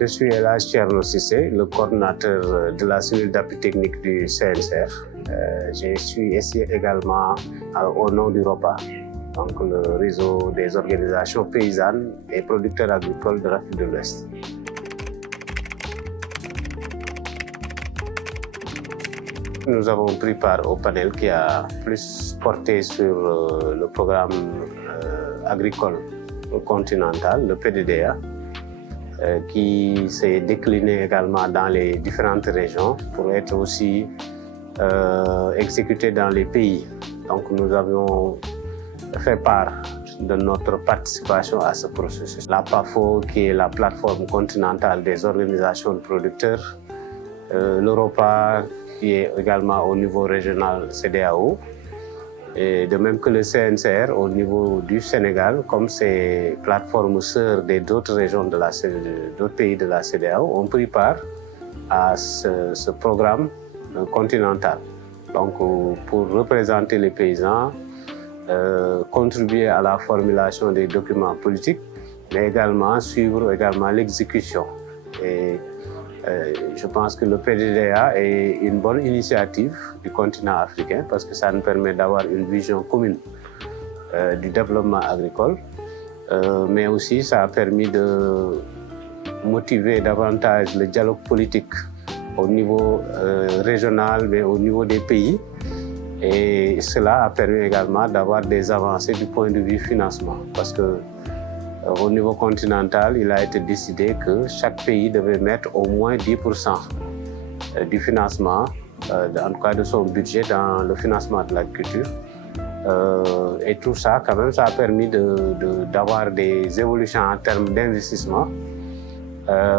Je suis Elhadji Thierno Cissé, le coordinateur de la cellule d'appui technique du CNCR. Je suis ici également au nom du ROPA, donc le réseau des organisations paysannes et producteurs agricoles de l'Afrique de l'Ouest. Nous avons pris part au panel qui a plus porté sur le programme agricole continental, le PDDA, qui s'est décliné également dans les différentes régions pour être aussi exécuté dans les pays. Donc nous avions fait part de notre participation à ce processus. La PAFO, qui est la plateforme continentale des organisations de producteurs, l'Europa, qui est également au niveau régional CEDEAO, et de même que le CNCR au niveau du Sénégal, comme ces plateformes sœurs d'autres régions d'autres pays de la CEDEAO, ont pris part à ce programme continental. Donc pour représenter les paysans, contribuer à la formulation des documents politiques, mais également suivre l'exécution. Et je pense que le PDDA est une bonne initiative du continent africain parce que ça nous permet d'avoir une vision commune du développement agricole, mais aussi ça a permis de motiver davantage le dialogue politique au niveau régional, mais au niveau des pays. Et cela a permis également d'avoir des avancées du point de vue financement parce que au niveau continental, il a été décidé que chaque pays devait mettre au moins 10% du financement, en tout cas de son budget, dans le financement de l'agriculture. Et tout ça, quand même, ça a permis d'avoir des évolutions en termes d'investissement.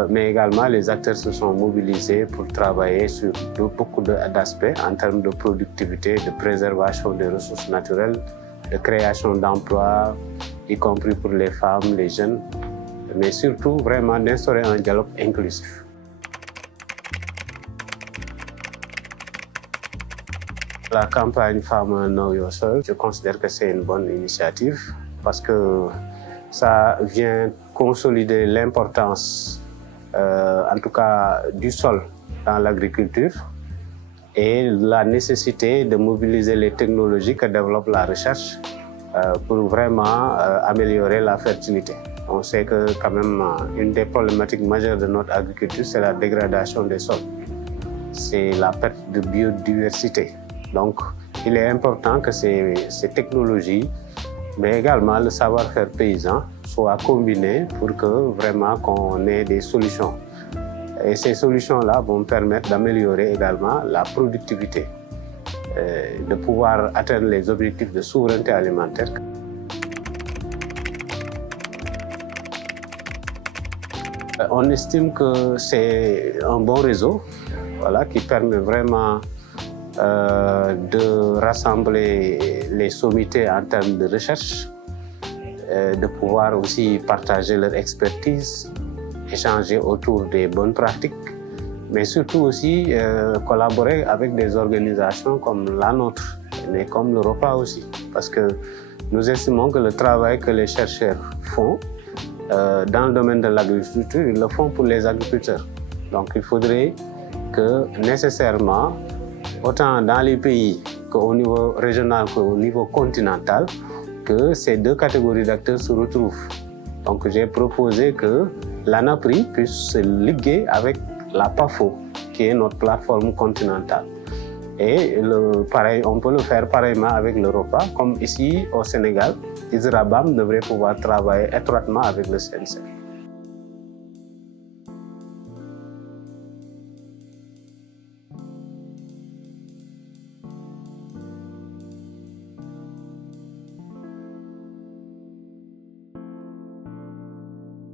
Mais également, les acteurs se sont mobilisés pour travailler sur beaucoup d'aspects en termes de productivité, de préservation des ressources naturelles, de création d'emplois, y compris pour les femmes, les jeunes, mais surtout vraiment d'instaurer un dialogue inclusif. La campagne Farmer Know Your Soil, je considère que c'est une bonne initiative parce que ça vient consolider l'importance, en tout cas, du sol dans l'agriculture et la nécessité de mobiliser les technologies que développe la recherche pour vraiment améliorer la fertilité. On sait que quand même une des problématiques majeures de notre agriculture, c'est la dégradation des sols. C'est la perte de biodiversité. Donc, il est important que ces technologies, mais également le savoir-faire paysan, soient combinés pour que vraiment qu'on ait des solutions. Et ces solutions-là vont permettre d'améliorer également la productivité, de pouvoir atteindre les objectifs de souveraineté alimentaire. On estime que c'est un bon réseau, voilà, qui permet vraiment de rassembler les sommités en termes de recherche, de pouvoir aussi partager leur expertise, échanger autour des bonnes pratiques, mais surtout aussi collaborer avec des organisations comme la nôtre, mais comme l'Europa aussi, parce que nous estimons que le travail que les chercheurs font dans le domaine de l'agriculture, ils le font pour les agriculteurs. Donc il faudrait que nécessairement, autant dans les pays qu'au niveau régional qu'au niveau continental, que ces deux catégories d'acteurs se retrouvent. Donc j'ai proposé que l'ANAPRI puisse se liguer avec la PAFO, qui est notre plateforme continentale. Et pareil, on peut le faire pareillement avec l'Europa, comme ici au Sénégal, ISRABAM devrait pouvoir travailler étroitement avec le CNCR.